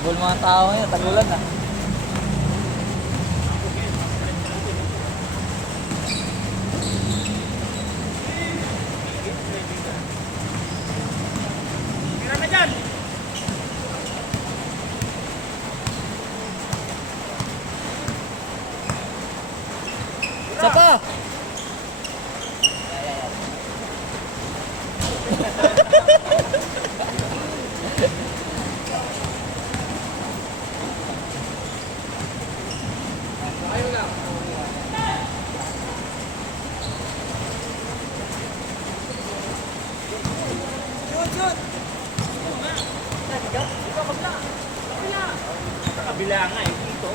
Bol mga tao ngayon, tagulan na. Tira na dyan! Isa pa! Sa kabila nga eh, dito.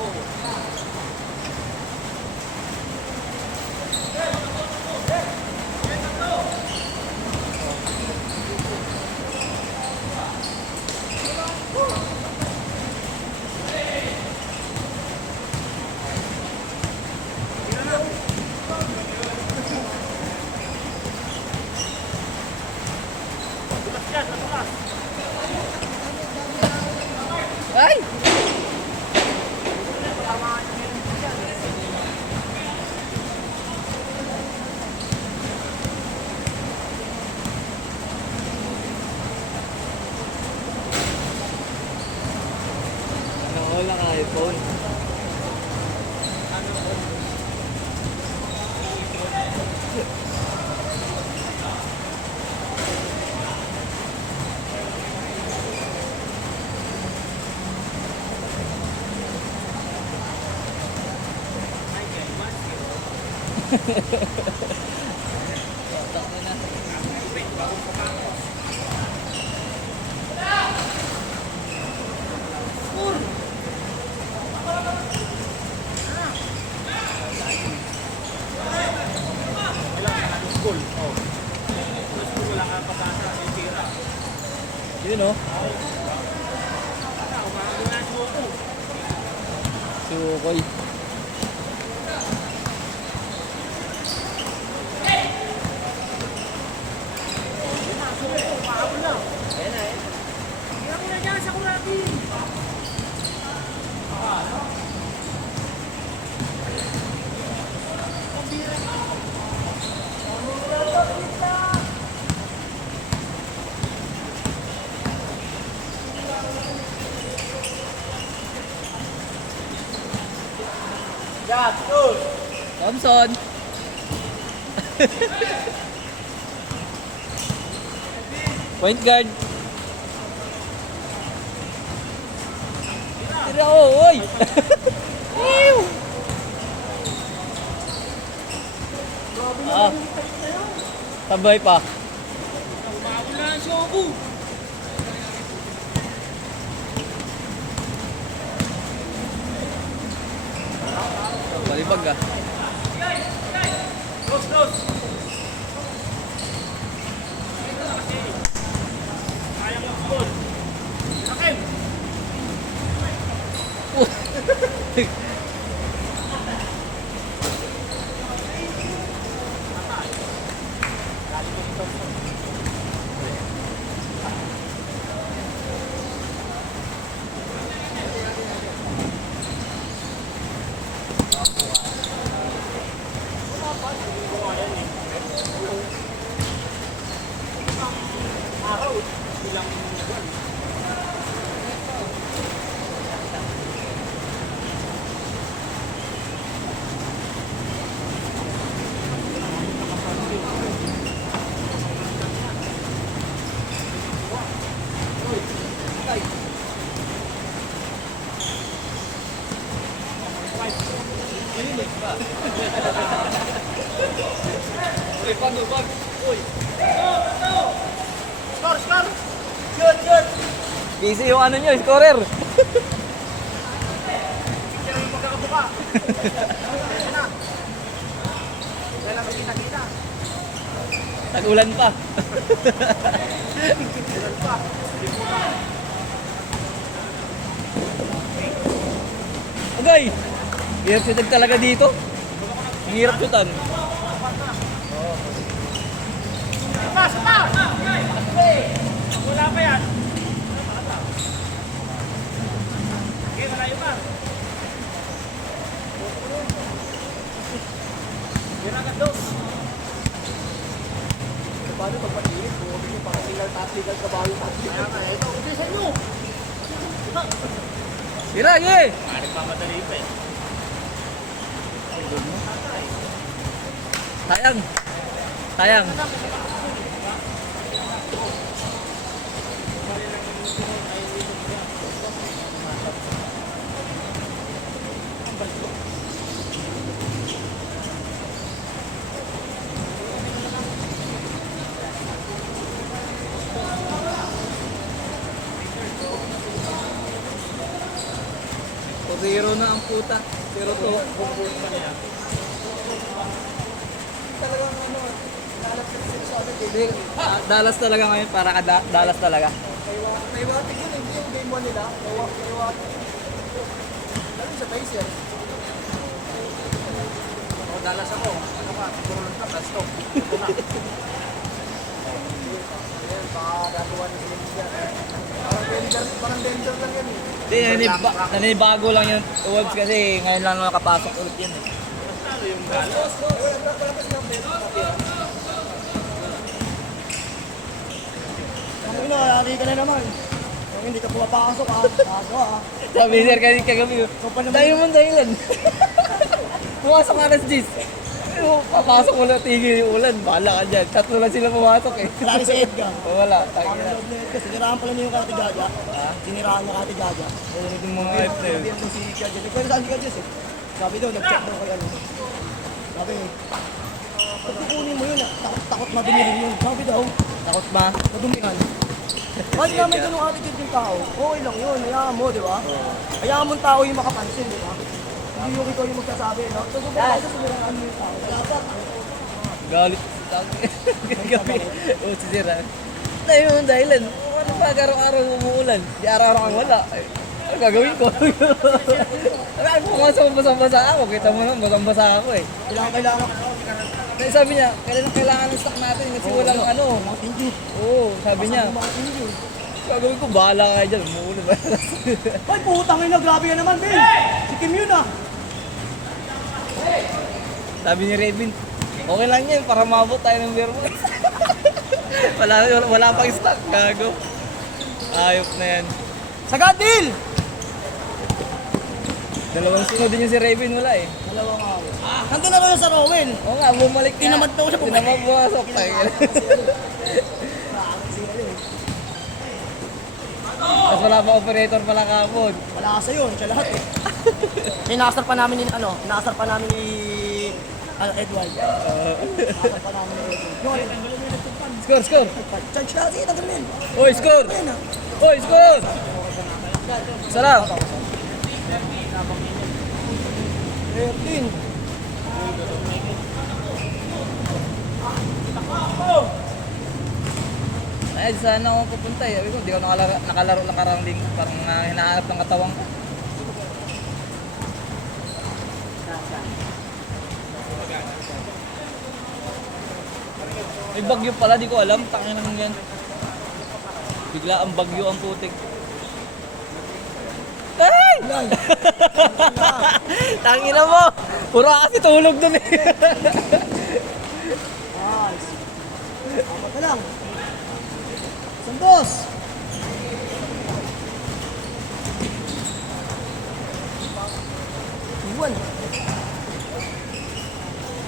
Tulas yan, tulas. Ay! Ano lang iPhone? School. Oh. School wala kang pag-asa, may tira. Yun o. Umaga na suko. Sukoy. Pahabol na. Tira mo na dyan sa kurati. Thompson! Point guard! Tira ko, oy! Ew! Ah, tabay pa. Umahabol na ang suko. Balibag ah. Close, close. Kaya mo school. Rakim. Araw, bilang buwan. Uy, pag, pag! Uy! Score, score! Shoot, shoot! Busy yung ano nyo, scorer! Pero yung pagkakabuka. Ayan na. Dahil lang kita-kita. Tag-ulan pa. Meron pa. Agay! Hirap shootan talaga dito. Ang hirap shootan. Pas, pas! Wala pa yan. Tira, ye! Nagmamadali pa eh. Sayang. Sayang. O zero na ang puta. Zero to. Hindi, Dallas talaga ngayon, para ka Dallas talaga. May watig yun, hindi yung game 1 nila. May watig. Ano sa Tyson? O, dalas ako. Ano ka? Siguro lang ka, plasto. Ito na. Ayan, baka gagawa na sila niya. Parang danger lang yan eh. Hindi, nanibago lang yung Wolves kasi ngayon lang nakapasok ulit yan eh. Ang ina, nari ka na naman. Kung hindi ka pumapasok ha. Ako ha. Sabi ni Sir kagabi, tayo naman dahilan. Pumasok ka na sa Gis. Papasok mo lang, tigil yung ulan. Bahala ka dyan. Tatlo lang sila pumasok eh. Wala si Edgar. Wala, Ang tayo na. loob na Edgar. Siniraan pala niya yung Kati Gaga. Siniraan niya Kati Gaga. Ulit yung mga F na yun. Sabi mo si Gaga. Nagkwento saan si Gaga eh. Sabi daw, nag-check daw kay ano. Sabi, ba't kukunin mo yun? Takot madumilin yun. Sabi daw, Takot ba? madumihan. Kahit nga may ganung attitude yung tao, okay lang yun. Hayaan mo, di ba? Hayaan mo yung tao yung makapansin, di ba? Hindi yung ikaw yung magsasabi, no? So, subukan mo yung tao. Dapat, Galit. Gabi. O si Sir ha. Tayo naman dahilan. Ano ba araw-araw umuulan? Di araw-araw kang wala. Ay, ano gagawin ko? Ay, pumasok basang-basa ako. Kita mo naman, basang-basa ako eh. kailangan. Dahil sabi niya, kailangan ng stock natin kasi walang ano. Mga tinggi. Oo, sabi niya. Mga tinggi. Gagawin ko, bahala ka dyan. Umuulan ba? Ay, putang ina, grabe yan naman, Ben. Si Kim yun, ah. Sabi ni Revin, okay lang yan para mabot tayo ng beer mo. wala pang stock, gago. Ayop na yan. Sagad, Dil! Dalawang sunod din yung si Revin, wala eh. Dalawang ako. Nandun na rin sa Rowan. Oo nga, bumalik na. Tinamad daw siya, bumalik. Tinamad bumasok tayo. Tapos wala pa operator pala kapon. Wala ka sa'yo, siya lahat eh. Inaasar pa namin ni, ano, inaasar pa namin ni Edward. Inaasar pa namin ni Edward. Score, score! Charge ka, sige, tagal na yun. Oy, score! Ayan ah. Oy, score! Sarap! 13. Ay, saan ako pupunta eh. Sabi ko, di ako nakalaro lang karang linggo. Parang hinahanap ng katawang ko. May bagyo pala, di ko alam. Tangin naman yan. Bigla ang bagyo ang putik. Ay! Yan. Tangina mo! Puro kasi tulog dun eh. Nice. Apat na lang. Santos. Iwan.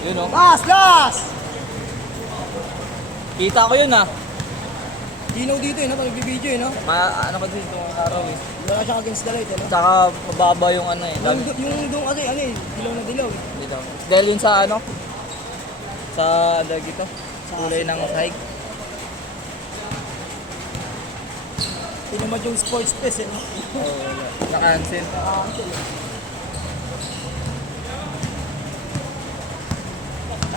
Yun o. Last, last! Kita ko yun ah. Dinaw dito eh, no? Pag nagbibideo eh, no? Ano ko din itong araw eh. Wala siyang against the light eh, no? Tsaka mababa yung ano eh. Yung doon kasi, ano eh, dilaw na dilaw eh. Dito. Dahil yun sa ano? Sa dito. Kulay ng sahig. Tinamad yung sports fest eh, no? Oo, wala. Na-cancel.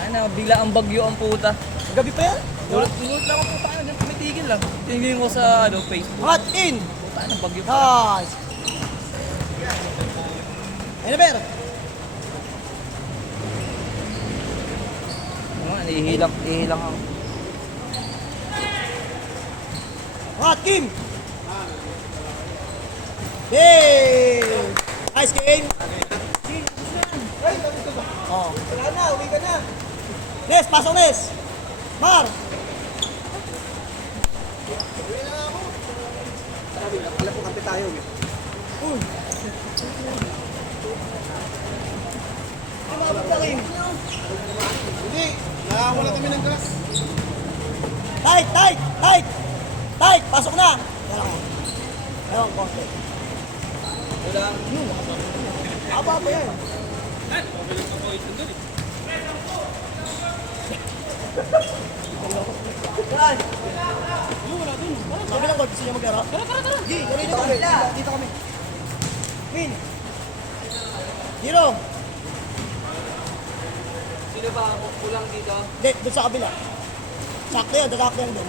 Ano, bigla ang bagyo ang puta. Gabi pa yan? Ulit lang ako puta. Diyan pumitigil lang. Tingin ko sa ano, Facebook. Hot in! Puta, ang bagyo pa. Nice! Ayun na, Ber! Ano, ihilang ako. Hot Kim! Yay! Nice game! Oh. Wala na, uwi ka na. Nes, pasok Nes! Mar! Uwi na ako. Alam po, kape tayo. Uy. Ay, mga pagkaking. Hindi, nakakawala kami ng gas. Tight, tight, tight! Tight, pasok na! Ayun, konti. Wala. Aba pa yan. Saan? Sabi lang ko, gusto niya mag-ara? Tara! Gi, dito kami. Dito kami. Min! Hiro! Sino ba ako kulang dito? Hindi, doon sa kabila. Sakto yun, sakto yan doon.